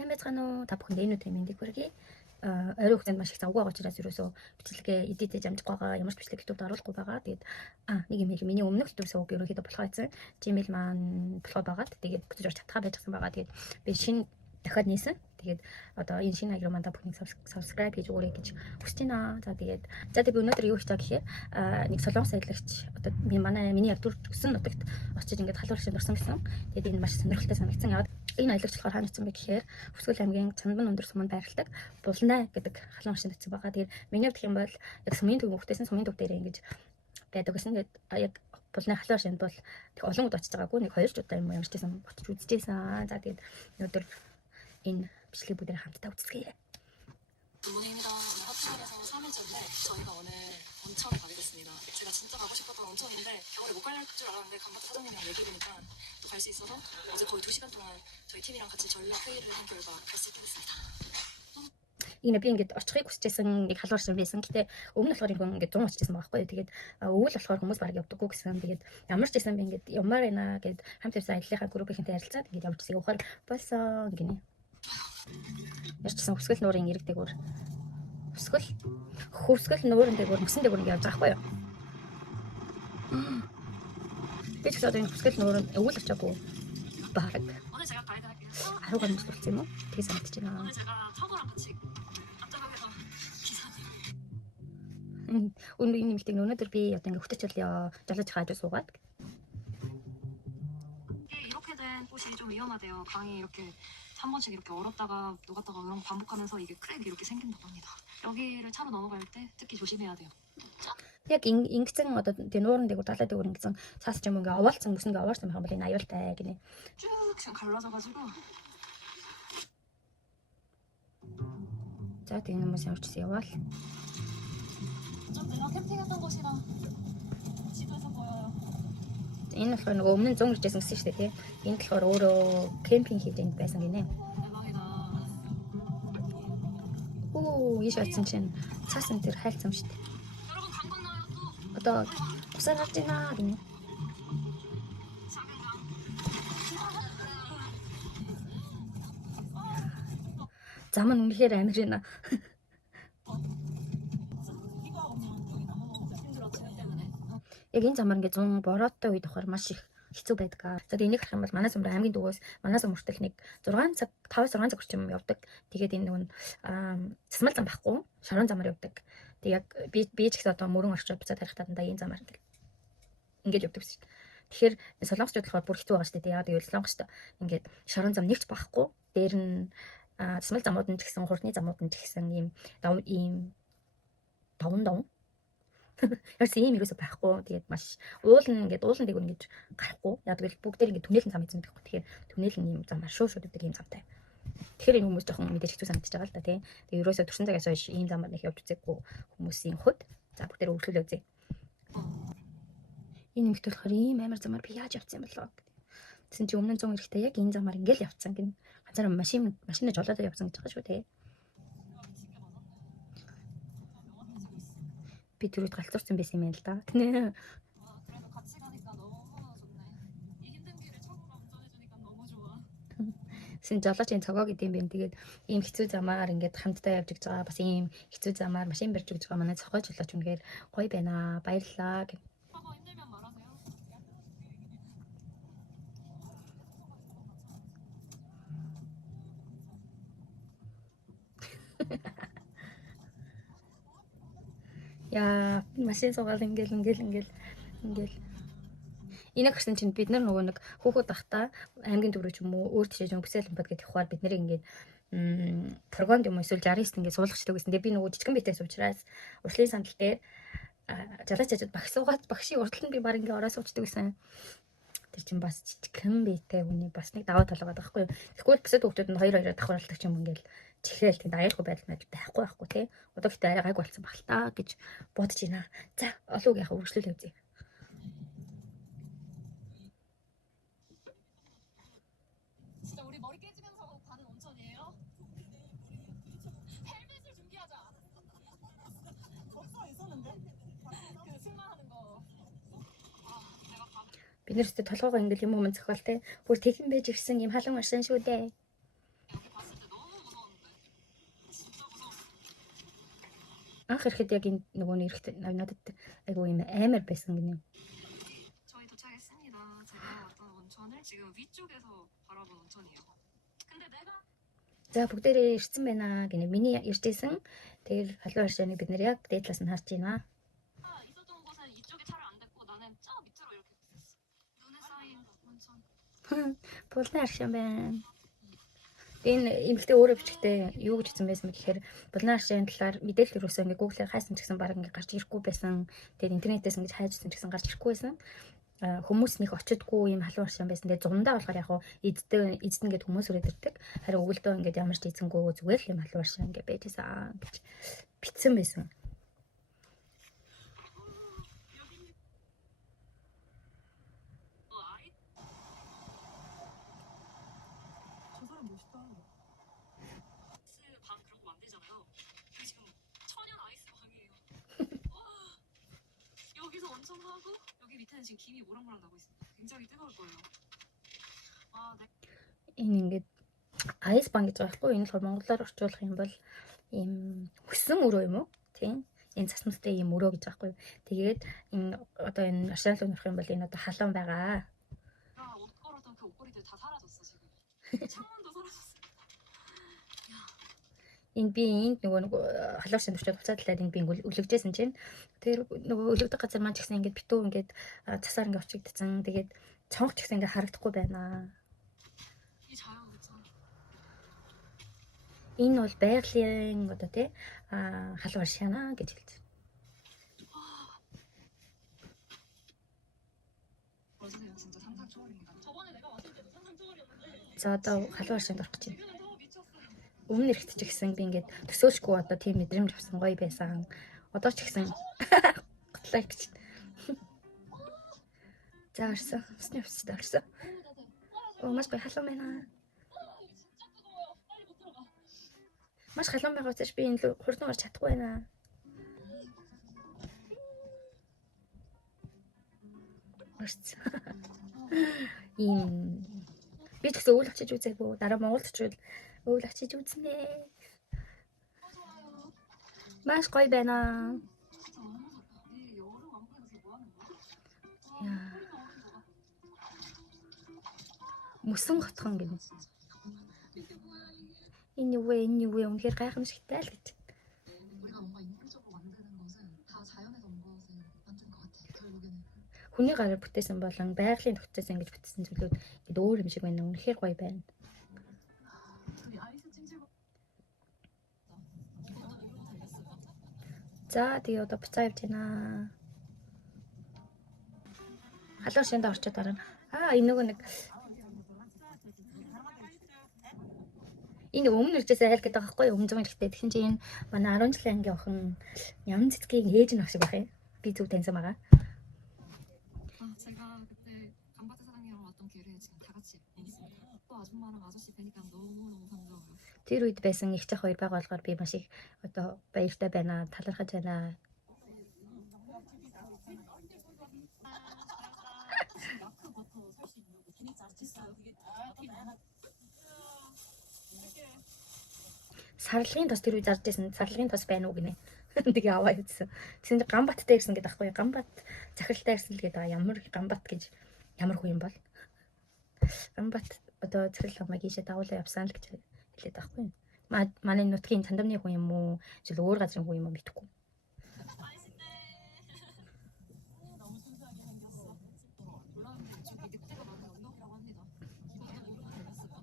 сайн байцгаана уу? Та бүхэнд энэ өдрийн мэндийг хүргэе. Орой хугацаанд маш их завгүй байгаа учраас ерөөсөө бичлэгээ эдитэж амжих байгаа, ямар ч бичлэг YouTube-д оруулахгүй байгаа. Тэгээд нэг юм хэлээ. Миний өмнөх YouTube сувг ерөөхдөө болохоо ийцэн Gmail маань болохоо байгаад тэгээд бүтэж орч чадхаа байжсан байгаа. Тэгээд би шинэ дахиад нээсэн. Тэгээд одоо энэ шинэ хаягруу маань та бүхний subscribe хийж өгөөрэй гэж хүсэж байна. За тэгээд би өнөөдөр юу хийж байгаа гэхээр нэг солонгос аялагч одоо миний яг өссөн нутагт очиж ингээд халуур шин орсон гэсэн. Тэгээд энэ маш сонирхолтой санагдсан. Яг энэ аялагч болохоор хаана очсон бэ гэхээр Хүсгэл аймгийн Чанбан өндөр суманд байрладаг Булнай гэдэг халуун оршинд очсон байгаа. Тэгээд миний хувьд юм бол яг сумын төв хөвгтэйсэн сумын төв дээр ингэж байдаг гэсэн. Тэгээд яг Булнай халуун оршинд бол тэг олон удаа очиж байгаагүй нэг 2 ч удаа юм ямарч байсан очиж үзчихсэн. За тэгээд өнөөдөр энэ бичлэг бүгд хамтдаа үзэлцгээе. 굿모닝입니다. 하트에서 3일 전에 저희가 오늘 온천을 가게 됐습니다. 제가 진짜 가고 싶었던 온천인데 겨울에 못 갈 줄 알았는데 간마트 사장님이랑 얘기해보니까 또 갈 수 있어서 어제 거의 2시간 동안 저희 팀이랑 같이 전략 회의를 한 결과 갈 수 있게 됐습니다. Би ингээд очихыг хүсчихсэн нэг халуур шин байсан. Гэтэ өмнө болохоор хүн ингээд 100 очижсэн байгаа байхгүй. Тэгээд өвөл болохоор хүмүүс баг явдаггүй гэсэн. Тэгээд ямар ч байсан би ингээд ямаар байна гэд хамт явсан аяллахаа группийнхэнтэй ярилцаад ингээд явж ирсэн. Ухаар болсон гинэ. Ярьчихсан Хүсгэл нуурын ирэг дээгүүр. Хүсгэл нуурын дээгүүр мөсөн дээгүүр ингээд явж байгаа байхгүй юу? Би ч гэсэн одоо энэ Хүсгэл нуурын өвөл очиагүй. Баг. 오늘 제가 가이드 할게요. 하루가 무슨 소리지 뭐? 되게 잘했잖아. 오늘 제가 청구랑 같이 앞장가게서 기사님. 오늘 이 미팅 өнөөдөр би одоо ингээд хөтөчлөө жолооч хааж суугаад. 이렇게 된 곳이 좀 위험하대요. 강이 이렇게 한 번씩 이렇게 얼었다가 녹았다가 그런 거 반복하면서 이게 크랙이 이렇게 생긴다고 합니다. 여기를 차로 넘어갈 때 특히 조심해야 돼요. Яг ингэсэн одоо тэ нуурын дээгүүр далай дээгүүр ингэсэн цаас ч юм ингээ овоолцсон мөс ингээ овоолцсон байгаа бол энэ аюултай гинэ. 쭉 지금 갈라져가지고. За тийм хүмүүс ямарчсан яваал. 좀 내가 캠핑했던 곳이랑 집에서 보여요. Энэ болохоор нөгөө өмнө 100 иржсэн гэсэн шүү дээ тий. Энэ болохоор өөрөө кемпинг хийж байсан гинэ. 대박이다. Оо ийш очсон чинь цаасан тэр хайлтсан шүү дээ. 여러분 강 건너요 또. Одоо бусаар гарч ийна гинэ. 작은 강. Зам нь үнэхээр амар байна. Яг энэ замаар ингээ 100 бороотой үед авахар маш их хэцүү байдаг. За энийг харах юм бол манай сумрын аймгийн дүүгээс манай сум хүртэл нэг 6 цаг 5-6 цаг орчим явдаг. Тэгээд энэ нэг цэсмэл зам байхгүй шорон замаар явдаг. Тэг яг би ч гэсэн одоо мөрөн орчууд буцаад харихтаа дандаа энэ замаар ингээд явдаг гэсэн. Тэгэхээр солонгосчууд болохоор бүр хэцүү байгаа шүү дээ. Яг солонгосчууд ингээд шорон зам нэгч байхгүй. Дээр нь цэсмэл замууд нь ч гэсэн хурдны замууд нь ч гэсэн ийм давн Ярс ийм юусоо байхгүй. Тэгээд маш уулан дээгүүр ингэж гарахгүй. Яг тэгэл бүгдээр ингэ түнэлэн зам эзэмдэх гэх. Тэгэхээр түнэлэн ийм замаар шууд өгдөг ийм замтай. Тэгэхээр энэ хүмүүс жоохон мэдээж хэцүү санагдаж байгаа л да тий. Тэгээд ерөөсөө төрсөн цагаас хойш ийм замаар нэг явж үзээгүй хүмүүсийн хувьд за бүгдээр өөрчлөлөө үзье. Энэ нэмэгт болохоор ийм амар замаар би яаж явцсан юм болоо. Тэсэн чи өмнө 100 эрэхтэй яг энэ замаар ингээл явцсан гин. Ганцаараа машинаа жолоодоо явсан гэж байгаа шүү тий. Би түрүүд галзуурсан байсан юм л да. 그래도 같이 가니까 너무 좋네. 이 힘든 길을 처음으로 운전해주니까 너무 좋아. Сэн жолоочийн цогоо гэдэг юм байна. Тэгээд ийм хэцүү замаар ингээд хамтдаа явж байгаа. Бас ийм хэцүү замаар машин барьж өгч байгаа манай цогоо жолооч үнэхээр гоё байна. Баярлалаа гэх. 서버 힘들면 말하세요. Яа, машин суугаад ингээл. Энийг гэсэн чинь бид нар нөгөө нэг хүүхэд тахта аймгийн төв рүү ч юм уу өөр тийш өнгөсөл бод гэдэг ихваар бид нэр ингээд прогонд юм эсвэл 69 ингээд суулгачдаг гэсэн. Тэгээ би нөгөө жижигэн битээс учраас уршлын сандал дээр жалаачаад багш суугаад багшийн урталд би баг ингээд ороо суучдаг гэсэн. Тэр чинь бас жижигэн битэй хүний бас нэг даваа тал байгаа байхгүй юу. Тэгвэл бисэд хүүхдүүд нь 2-2 давхарлдаг ч юм ингээд чихээл тэнд аюулгүй байдал байхгүй тий. Одоо ихтэй арай гайг болсон баг л та гэж бодож байна. За олууг яхаа үргэлжлүүлээ үзье. 진짜 우리 머리 깨지면서 가는 온천이에요? 헬멧을 준비하자. 벌써 있었는데? 그 승마하는 거. 내가 가면. Бид нэрстэй толгоогоо ингээл юм зохиол тий. Бүр тэгэн байж ирсэн юм халуун машин шүү дээ. 여기 봤을 때 너무 Анх ирэхэд яг энэ нөгөө нэг ирэхэд надад айгу юм амар байсан гинэ. 저희 도착했습니다. 제가 왔던 온천을 지금 위쪽에서 바라본 온천이에요. 근데 내가 За бүгдээрээ ирсэн байна гинэ. Миний иржсэн. Тэгээд халуун аршааныг бид нэр яг дээд талаас нь харж байна. 있었던 곳은 이쪽에 차를 안 댔고 나는 저 밑으로 이렇게 있었어. 눈에 쌓인 온천. Булан аршаан байна. Энэ эмэгтэй өөрөө бичгтээ юу гэж хэлсэн байсан бэ гэхээр булан аршааны талаар мэдээлэл өрөөсөө ингээ гуглаар хайсан ч гэсэн баг ингээ гарч ирэхгүй байсан. Тэгээд интернетээс ингээ хайжсан ч гэсэн гарч ирэхгүй байсан. Хүмүүс нэг очидгүй юм халуун аршаан байсан. Тэгээд зундаа болохоор яг хуу эзэн гэдэг хүмүүс өрөөд ирдэг. Харин өгөлдөө ингээ ямар ч эзэнгөө зүгээр л юм халуун аршаан ингээ байжсэн гэж битсэн байсан. 저 사람 멋있다. 아이스 방 그런 거 만들잖아요. 이게 지금 천연 아이스 방이에요. 여기서 온천하고 여기 밑에는 지금 김이 모락모락 나고 있습니다. 굉장히 뜨거울 거예요. 와, 네. Энэ ингээд айс банк гэж байгаа хгүй. Энэ болохоор монголоор орчуулах юм бол ийм хөсөн өрөө юм уу? Тийм. Энэ цасмастай ийм өрөө гэж байгаа хгүй. Тэгээд энэ одоо энэ аршаан руу нөрөх юм бол энэ одоо халуун байгаа. 옷 걸었던 그 옷걸이들 다 사라졌어 지금. 창문도 사라졌어. Энэ би энд нөгөө халуун аршаанд очиод буцаад талаад энэ би өлөгжсэн чинь тэр нөгөө өлөгдөх газар маань ч гэсэн ингээд битүү ингээд цасаар ингээд очигдсан. Тэгээд цонх ч гэсэн ингээд харагдахгүй байна. 이 자연 있잖아. Энэ бол байгалийн одоо тий халуун аршаана гэж хэлдэг. 맞으세요. 진짜 상상 초월입니다. 저번에 내가 왔을 때도 상상 초월이었는데 За одоо халуун аршаанд орох гэж байна. 지금은 더 미쳤어요. Өмнө ирэхэд ч гэсэн би ингээд төсөөлшгүй одоо тийм мэдрэмж авсан гоё байсан. Одоо ч гэсэн готлаа гэж. За орсон. Усны хувцастай орсон. Маш гоё халуун байна. 진짜 뜨거워요. 빨리 못 들어가. Маш халуун байгаа учраас би энэ хурдан орж чадахгүй байна. Орсон. Ийм би ч гэсэн үйл очиж үзээгүй. Дараа Монголд очивол үйл очиж үзнэ. Маш гоё байна. 이 여름 왕국에서 뭐 하는 거야? Яа. Мөсөн готхон гэнэ. Энэ юу вэ? Энэ юу вэ? Үнэхээр гайхамшигтай л гэж. 우리가 뭔가 인공적으로 만드는 것은 다 자연에서 온 것을 만든 것 같아. 결국에는. Хүний гараар бүтээсэн болон байгалийн тогтцоос ингэж бүтээсэн зүйлүүд ингэ өөр юм шиг байна. Үнэхээр гоё байна. 이 아이스 찜질. За тэгээ одоо буцаа явж байна. Халуун шинд орчод дараа. Энэ нөгөө нэг энэ өмнө иржсэн айл гэдэг байгаа байхгүй юу? Өмнө зам ирэхдээ тэгсэн чинь энэ манай 10 жилийн ангийн охин ям цэцгийн ээж нь ах шиг байх юм. Би зүг таньсан байгаа. 제가 그때 감바트 사장님이랑 왔던 기회에 지금 다 같이 있습니다. 또 아줌마랑 아저씨 뵈니까 너무너무 반가워요. Тэр үед байсан их цах хоёр байгаа болохоор би маш их одоо баяртай байна. Талархаж байна. 마크부터 살 수 있는 거 진짜 아티스트예요. 그게 Сарлагын тос тэр үе зарж байсан. Сарлагын тос байна уу гинэ. Тэгээ аваа явуулсан. Тэгсэн чинь гамбаттай ирсэн гэдэг аахгүй. Гамбат захиралтай ирсэн л гэдэг. Ямар гамбат гэж ямар хүн юм бол. Гамбат одоо захирал хамаа гişэ дагуулаа явсан л гэж хэлээд аахгүй. Манай нутгийн цандамны хүн юм уу? Жил өөр газрын хүн юм уу мэдэхгүй. 너무 순수하게 생겼어. 올라오는 저기 늑대가 많은 언덕이라고 합니다. 저도 모르고 달렸어요.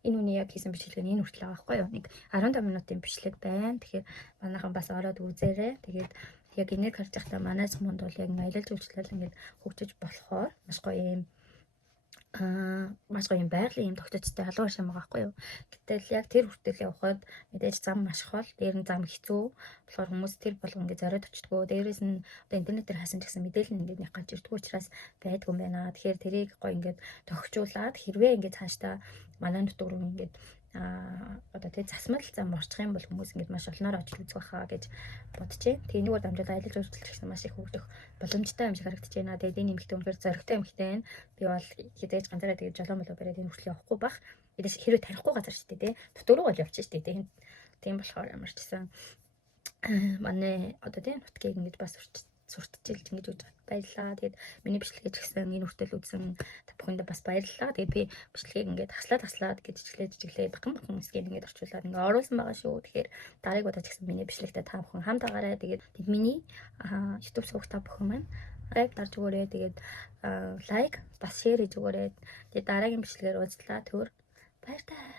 Энэ үний яг хийсэн бичлэг нь энэ хүртэл байгаа байхгүй юу? Нэг 15 минутын бичлэг байна. Тэгэхээр манайхан бас ороод үзээрэй. Тэгээд яг энийг харж байхдаа манай суманд бол яг аялал жуулчлал ингээд хөгжиж болохоор маш гоё юм маш гоё юм байгалийн юм тогтцтой халуун шам байгаа байхгүй юу? Гэтэл яг тэр хүртэл явхад мэдээж зам маш хол, дээр нь зам хэцүү. Тэгэхээр хүмүүс тэр болгон ингээд зориод очтгоо. Дээрээс нь одоо интернетээр хасан ч гэсэн мэдээлэл нь ингээд нэг гарч ирдгүү учраас байдгүй юм байна. Тэгэхээр тэрийг гоё ингээд тохижуулаад хэрвээ ингээд цаашдаа манай нутаг руу ингээд одоо тэг засмал зам орчих юм бол хүмүүс ингээд маш олноор очиж үзэх байхаа гэж бодчихэ. Тэгээ нэггээр дамжуулаад аялал жуулчлал гэсэн маш их хөгжих боломжтой юм шиг харагдаж байна. Тэгээд энэ эмэгтэй үнэхээр зоригтой эмэгтэй байна. Би бол хизээж ганцаараа тэгээд жолоо молоо бариад энэ хүртэл явахгүй бах. Эдээс хэрвээ танихгүй газар шүү дээ, дутуу руу бол явчих шүү дээ. Тийм болохоор ямар ч гэсэн манай одоо тийм нутгийг ингэж бас сурталчилж ингэж үж баярлаа. Тэгээд миний бичлэгийг гэсэн энэ хүртэл үзсэн та бүхэндээ бас баярлалаа. Тэгээд би бичлэгийг ингээд таслаад гэж жижиглээ бахан хүмүүсгээд ингээд орчуулад ингээд оруулсан байгаа шүү. Тэгэхээр дараагийн удаа ч гэсэн миний бичлэгтээ та бүхэн хамт агаарай. Тэгээд миний YouTube суваг та бүхэн маань лайк дарж өгөөрэй. Тэгээд лайк бас шеэр хийж өгөөрэй. Тэгээд дараагийн бичлэгээр уулзлаа. Түр баяр таа.